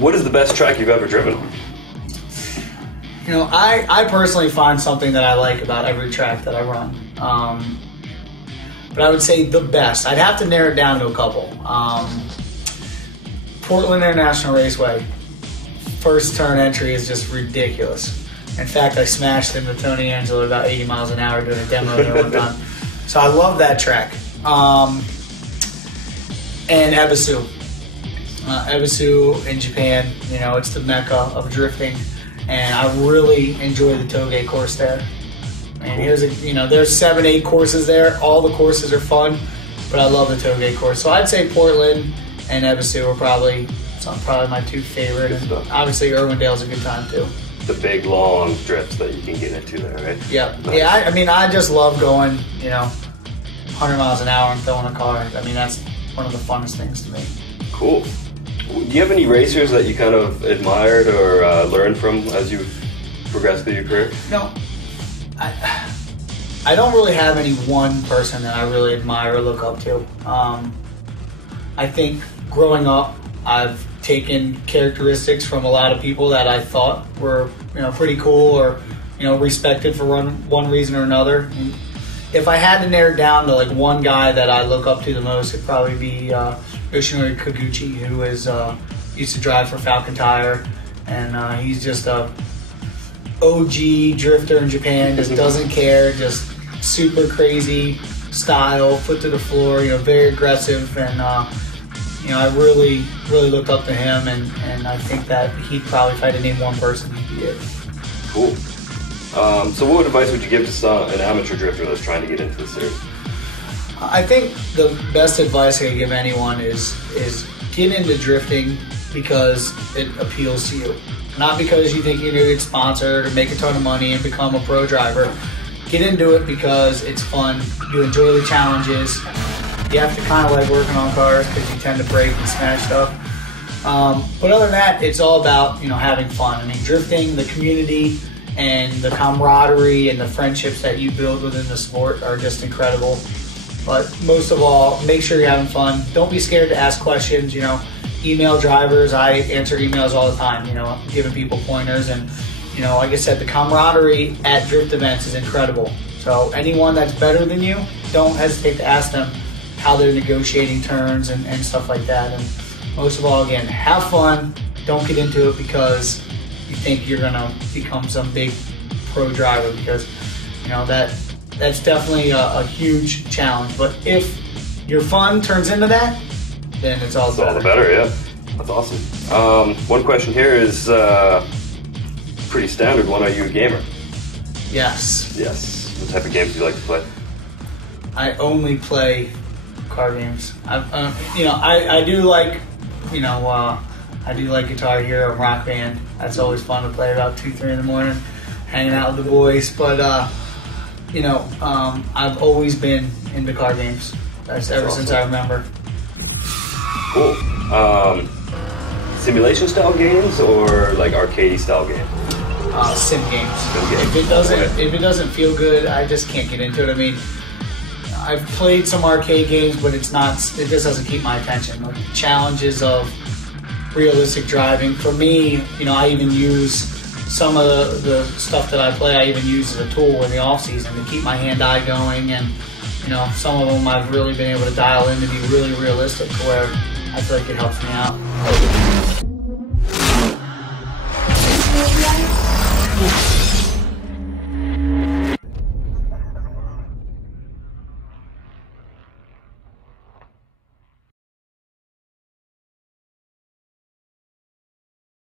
What is the best track you've ever driven on? You know, I personally find something that I like about every track that I run. But I would say the best. I'd have to narrow it down to a couple. Portland International Raceway, first turn entry is just ridiculous. In fact, I smashed into Tony Angelo at about 80 miles an hour doing a demo there one time. So I love that track. And Ebisu. Ebisu in Japan, you know, it's the mecca of drifting. And I really enjoy the Toge course there. And there's 7, 8 courses there. All the courses are fun, but I love the Toge course. So I'd say Portland and Ebisu are probably my two favorite. And obviously Irwindale's a good time too. The big long drifts that you can get into there, right? Yeah. Nice. Yeah, I just love going, 100 miles an hour and throwing a car. I mean, that's one of the funnest things to me. Cool. Do you have any racers that you kind of admired or learned from as you progressed through your career? No. I don't really have any one person that I really admire or look up to. I think growing up, I've taken characteristics from a lot of people that I thought were pretty cool or respected for one reason or another. And if I had to narrow it down to like one guy that I look up to the most, it'd probably be Yoshinori Koguchi, who used to drive for Falcon Tire, and he's just a OG drifter in Japan. Just doesn't care, just super crazy style, foot to the floor, very aggressive, and I really looked up to him, and I think that he'd probably, if I had to name one person, he'd be it. Cool. So what advice would you give to an amateur drifter that's trying to get into the series? I think the best advice I can give anyone is get into drifting because it appeals to you. Not because you think you're going to get sponsored or make a ton of money and become a pro driver. Get into it because it's fun. You enjoy the challenges. You have to kind of like working on cars because you tend to break and smash stuff. But other than that, it's all about having fun. I mean, drifting, the community, and the camaraderie and the friendships that you build within the sport are just incredible. But most of all, make sure you're having fun. Don't be scared to ask questions. Email drivers. I answer emails all the time. Giving people pointers, and like I said, the camaraderie at drift events is incredible. So anyone that's better than you, don't hesitate to ask them how they're negotiating turns and stuff like that. And most of all, again, have fun. Don't get into it because you think you're gonna become some big pro driver, because that's definitely a huge challenge. But if your fun turns into that, then it's all the better. Yeah. That's awesome. One question here is pretty standard one. Are you a gamer? Yes. Yes. What type of games do you like to play? I only play car games. I do like I do like Guitar Hero and Rock Band. That's always fun to play about 2, 3 in the morning, hanging out with the boys. But I've always been into car games. That's ever awesome. Since I remember. Cool. Simulation style games or like arcade style games? Sim games. If it doesn't feel good, I just can't get into it. I mean, I've played some arcade games, but it just doesn't keep my attention. Like the challenges of realistic driving. For me, I even use some of the stuff that I play, I even use as a tool in the off season to keep my hand-eye going, and some of them I've really been able to dial in to be really realistic to where I feel like it helps me out.